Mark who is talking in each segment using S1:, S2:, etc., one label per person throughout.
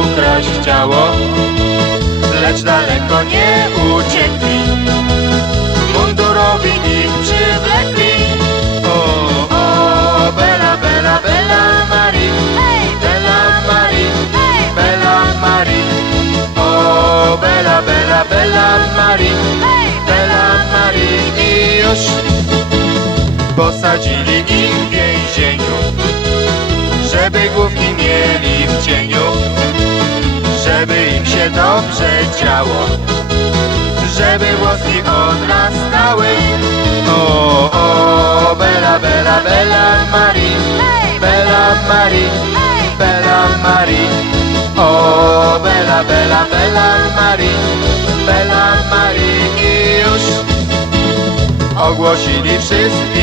S1: ukraść chciało, lecz daleko nie uciekli. Mundurowi ich przywlekli. O, o, Bela, Bela, Bela Marii, Bela Marii, Bela Marii. O, Bela, Bela, Bela Marii, Bela Marii. I już posadzili ich w więzieniu, żeby główki mieli w cieniu, się dobrze działo, żeby włoski odrastały. O, o, Bela, Bela, Bela Marii, Bela Marii, Bela Marii. O, Bela, Bela, Bela Marii, Bela Marii. I już ogłosili wszystkim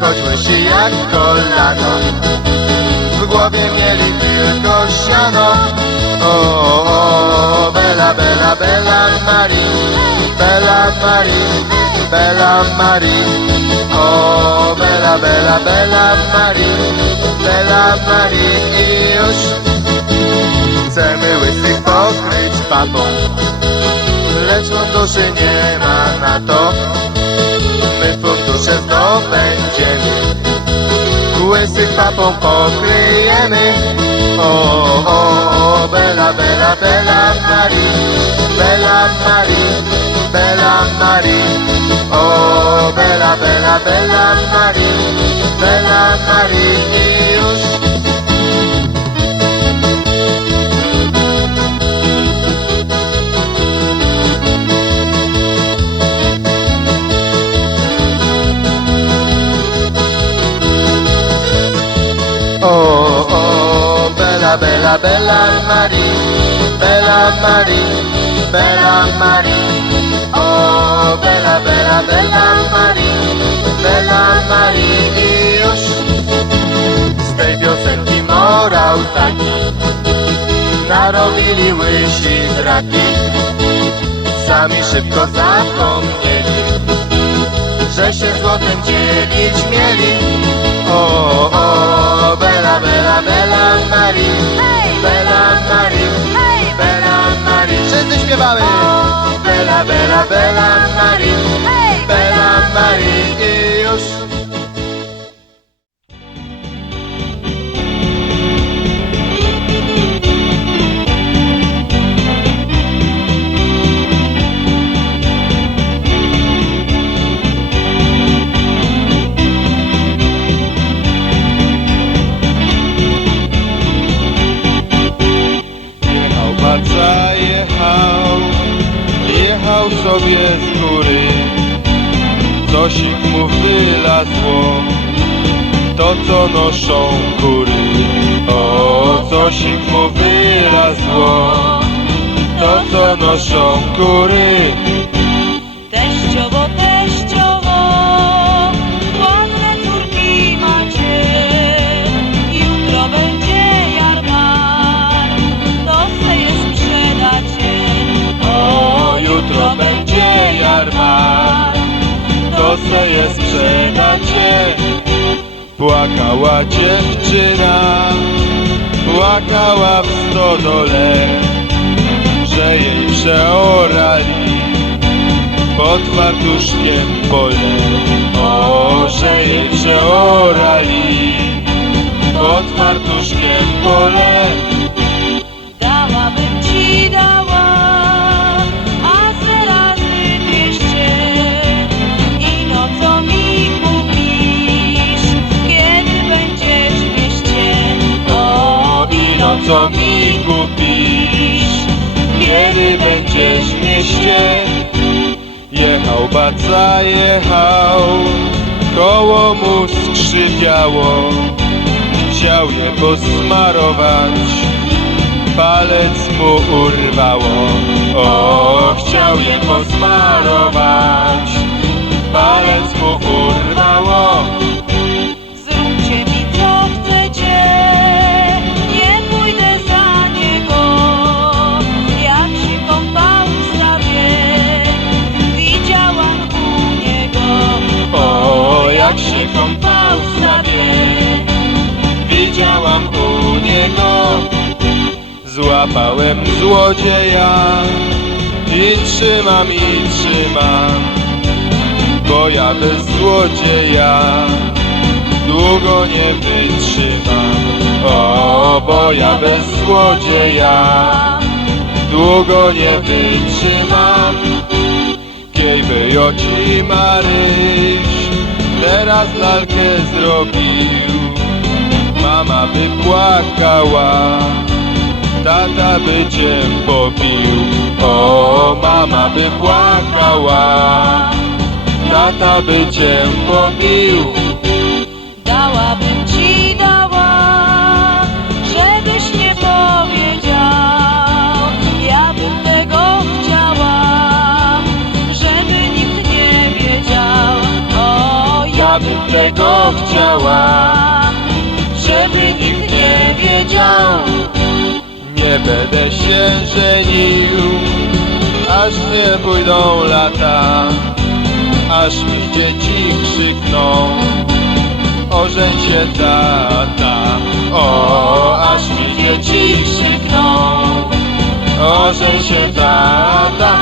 S1: choć myśli jak kolano, w głowie mieli tylko siano. O, o, Bela, Bela, Bela Marii, Bela Marii, Bela Marii. O, Bela, Bela, Bela Marii, Bela Marii. I już chcemy łysych pokryć papą, lecz funduszy nie ma na to. Fundusze zdobędziemy, łysych papą pokryjemy. O, o, o, Bela, Bela, Bela Marii, Bela Marii, Bela Marii. O, Bela, Bela, Bela Marii, Bela Marii Bella, Marie, Bella Marie, Bella Marie. Oh, Bella, Bella, Bella Marie, Bella Marie. I już z tej piosenki morał taki, narobili łysi sami szybko zapomnieli, że się złotem dzielić mieli. O, o, Bella, Bella, Bella Marii, Bella Marii, Bella Marii. Wszyscy śpiewamy! Bella, Bella, Bella Marii, Bella Marii i już.
S2: Noszą kury. O, coś mu wylazło, to co noszą kury.
S3: Teściowo, teściowo, ładne córki macie. Jutro będzie jarmark, to se je sprzedacie.
S2: O, jutro będzie jarmark, to se je sprzedacie. Płakała dziewczyna, płakała w stodole, że jej przeorali pod fartuszkiem pole. O, że jej przeorali pod fartuszkiem pole.
S3: Co mi kupisz, kiedy będziesz w mieście?
S2: Jechał baca, jechał, koło mu skrzywiało, chciał je posmarować, palec mu urwało. O, chciał je posmarować, palec mu urwało.
S1: Złapałem złodzieja. I trzymam i trzymam Bo ja bez złodzieja Długo nie wytrzymam. O, bo ja bez złodzieja Długo nie wytrzymam. Kiejby oci Maryś Teraz lalkę zrobił? Mama by płakała Tata by cię pobił O, mama by płakała Tata by cię pobił
S2: Dałabym ci dała, żebyś nie powiedział. Ja bym tego chciała, żeby nikt nie wiedział. O,
S1: Ja bym tego chciała
S2: żeby nikt nie wiedział.
S1: Nie będę się żenił Aż nie pójdą lata Aż mi dzieci krzykną. Ożeń się tata O, aż mi dzieci krzykną. Ożeń się tata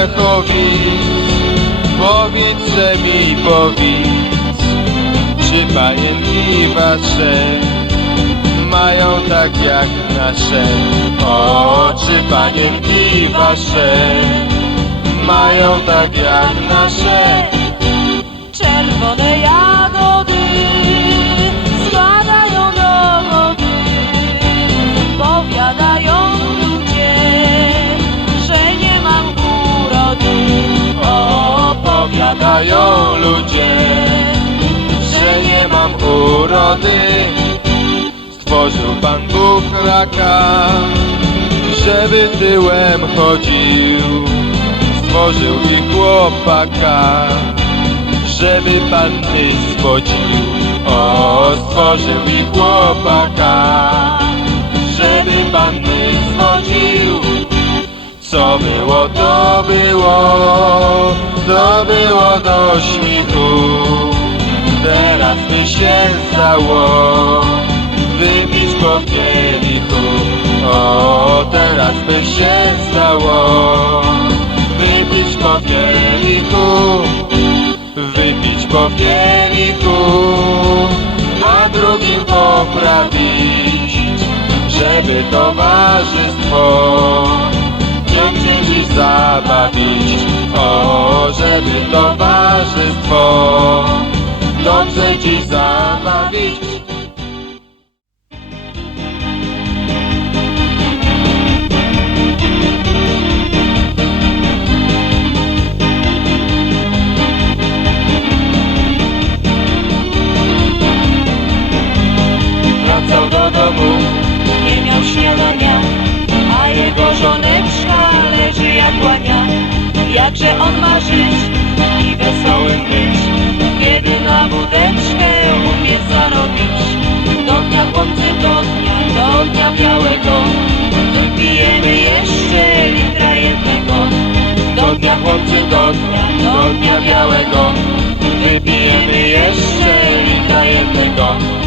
S1: Górolu z Lechowic Powiedz, że mi powiedz Czy panienki wasze Mają tak jak nasze? O, czy panienki wasze Mają tak jak nasze?
S2: Czerwone jagody Powiadają ludzie Że nie mam urody.
S1: Stworzył Pan Bóg raka Żeby tyłem chodził. Stworzył i chłopaka Żeby panny zwodził O, stworzył i chłopaka Żeby panny zwodził co było, to było, to było do śmiechu. Teraz by się zdało wypić po kielichu. O, teraz by się zdało wypić po kielichu. Wypić po kielichu, a drugim poprawić, żeby towarzystwo pięknie dziś zabawić? O, żeby towarzystwo Dobrze dziś zabawić
S2: leży jak łania. Jakże on ma żyć i wesołym być, kiedy na wódeczkę umie zarobić. Do dnia chłopcy, do dnia, do dnia białego, wypijemy jeszcze litra jednego.
S1: Do dnia chłopcy, do dnia, do dnia białego Wypijemy jeszcze litra jednego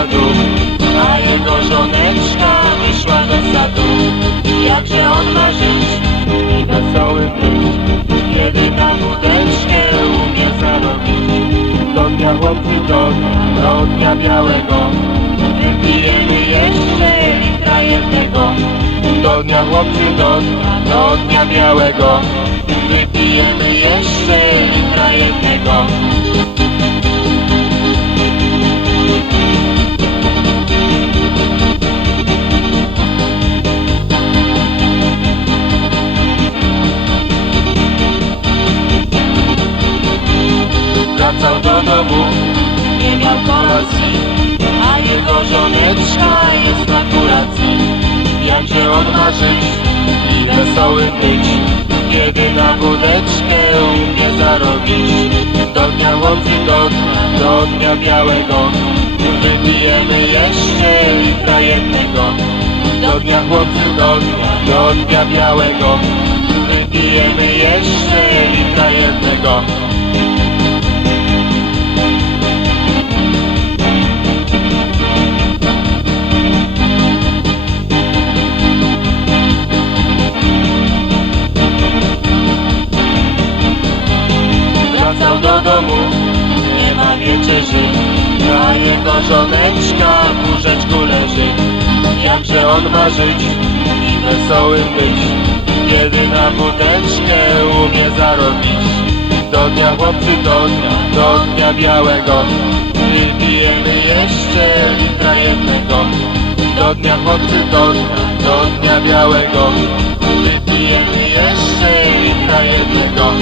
S2: obiadu, a jego żoneczka wyszła do sadu. Jakże on ma żyć?
S1: I wesoły być
S2: Kiedy na wódeczkę umie zarobić.
S1: Do dnia chłopcy, do do dnia białego.
S2: Wypijemy jeszcze litra jednego.
S1: Do dnia chłopcy, do do dnia białego.
S2: Wypijemy jeszcze litra jednego
S1: Chłopcy, do dnia, do dnia białego Wypijemy jeszcze litra jednego Do dnia chłopcy, do dnia, do dnia białego Wypijemy jeszcze litra jednego Wracał do domu, nie ma wieczerzy A jego żoneczka w łóżeczku leży. Jakże on ma żyć i wesołym być Kiedy na wódeczkę umie zarobić. Do dnia chłopcy, do dnia, do dnia białego. Wypijemy jeszcze litra jednego. Do dnia chłopcy, do dnia, do dnia białego. Wypijemy jeszcze litra jednego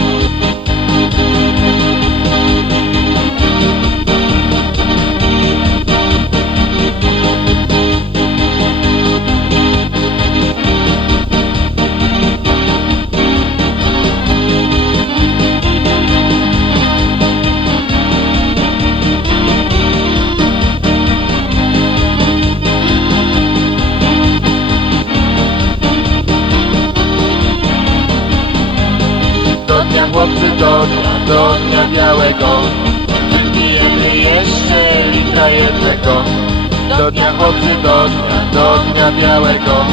S1: jednego. Do dnia chłopcy, do dnia, do dnia białego.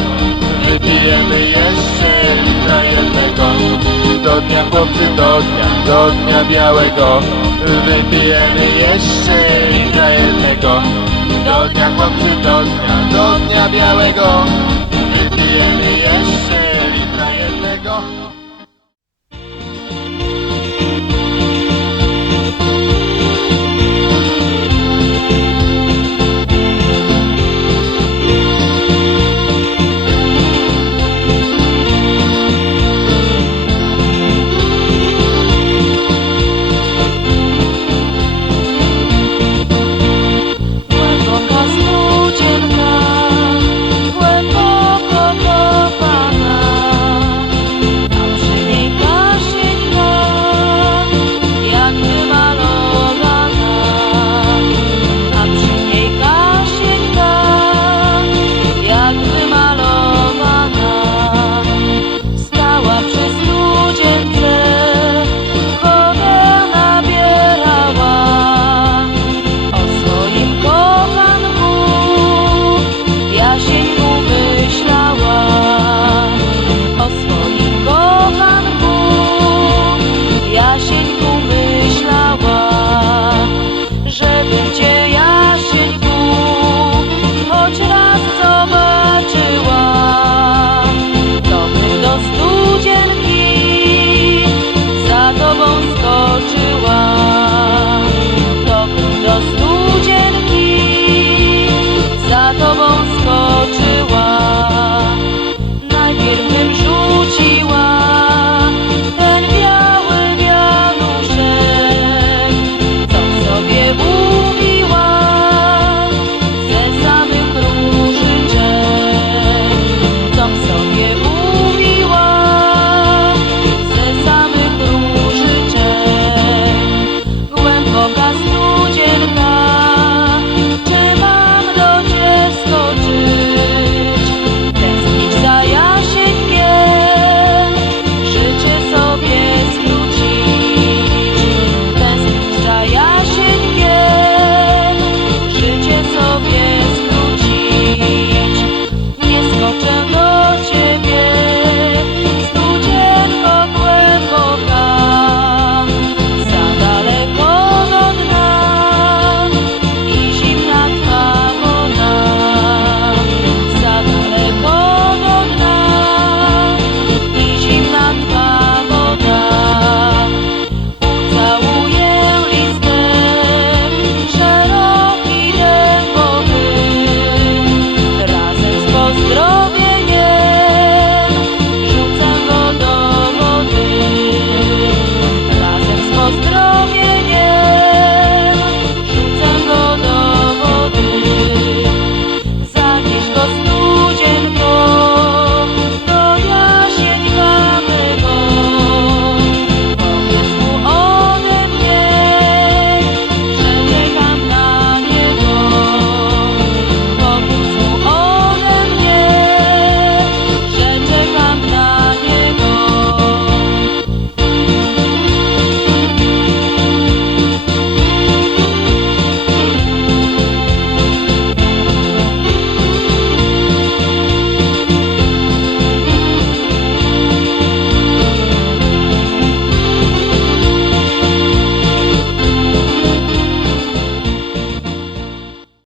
S1: Wypijemy jeszcze litra jednego. Do dnia chłopcy, do dnia, do dnia białego. Wypijemy jeszcze litra jednego. Do dnia chłopcy, do dnia, do dnia białego. Wypijemy jeszcze